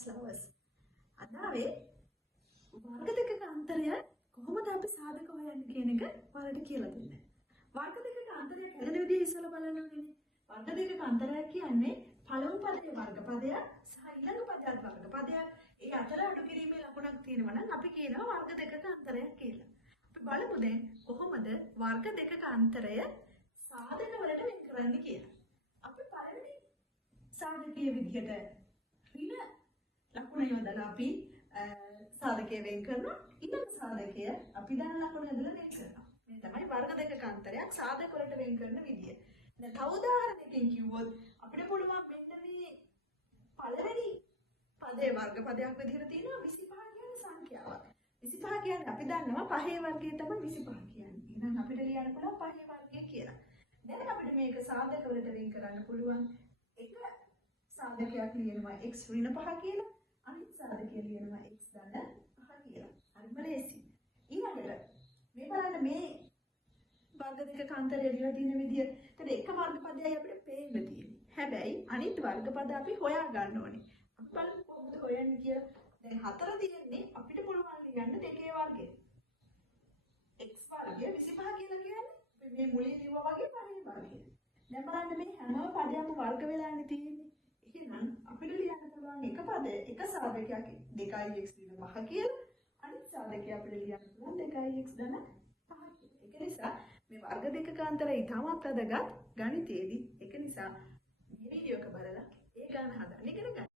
maths lovers. අදාවේ වර්ග දෙකක අන්තරය කොහොමද අපි සාධක හොයන්නේ කියන එක ඔයාලට කියලා දෙන්න. වර්ග දෙකක අන්තරය හැදෙන විදිහ ඉස්සෙල්ලා බලන්න ඕනේ. වර්ග දෙකක අන්තරයක් කියන්නේ පළමු පදයේ වර්ගපදයක් සහ ඊළඟ පදයට වර්ගපදයක්. ඒ අතර අඩු කිරීමේ ලකුණක් තියෙනවා නම් අපි කියනවා වර්ග දෙකක අන්තරයක් කියලා. අපි බලමු දැන් කොහොමද වර්ග දෙකක අන්තරය සාධක වලට වෙන් කරන්නේ කියලා. අපි පළවෙනි සාධකීය විදිහට ඍණ ලකුණ යොදලා අපි සාධකය වෙන් කරනවා. ඊළඟ සාධකය අපි දාන ලකුණ යොදලා වෙන් කරනවා. මේ තමයි වර්ග දෙකක අන්තරයක් සාධක වලට වෙන් කරන විදිය. දැන් තව උදාහරණයකින් කිව්වොත් අපිට පුළුවන් මෙන්න මේ පළවෙනි පදේ වර්ගපදයක් විදිහට තියෙනවා 25 කියන සංඛ්‍යාවක්. 25 කියන්නේ අපි දන්නවා 5 වර්ගය තමයි 25 කියන්නේ. එහෙනම් අපිට ලියන්න පුළුවන් 5 වර්ගය කියලා. දැන් අපිට මේක සාධක වලට වෙන් කරන්න පුළුවන්. එක සාධකයක් ලියනවා x ඍණ 5 කියලා. අනිත් සාධකය ලියනවා x ධන 5 කියලා. හරිම ලේසි. ඊළඟට මේ බලන්න මේ වර්ග දෙකක අන්තරය ලියලා තියෙන විදිය. එතන එක වර්ගපදයයි අපිට පේන්න තියෙන්නේ. හැබැයි අනිත් වර්ගපද අපි හොයා ගන්න ඕනේ. අපි බලමු කොහොමද හොයන්නේ කියලා. දැන් 4 තියෙන්නේ අපිට පුළුවන් ලියන්න දෙකේ වර්ගය. x වර්ගය 25 කියලා කියන්නේ අපි මේ මුලින් ලිව්වා වගේ 5 වර්ගය. දැන් බලන්න මේ හැම පදයක්ම වර්ග වෙලානේ තියෙන්නේ. එහෙනම් අපිට ලියන්න පුළුවන් එක පදය එක සාධකයක් 2x දින 5 කියලා. අනිත් සාධකය අපිට ලියන්න පුළුවන් 2x ධන 5 කියලා. ඒක නිසා මේ වර්ග දෙකක අන්තරය ඉතාමත් වැදගත් ගණිතයේදී. ඒක නිසා මේ වීඩියෝ එක බලලා ඒ ගණන හදන්න ඉගෙන ගන්න.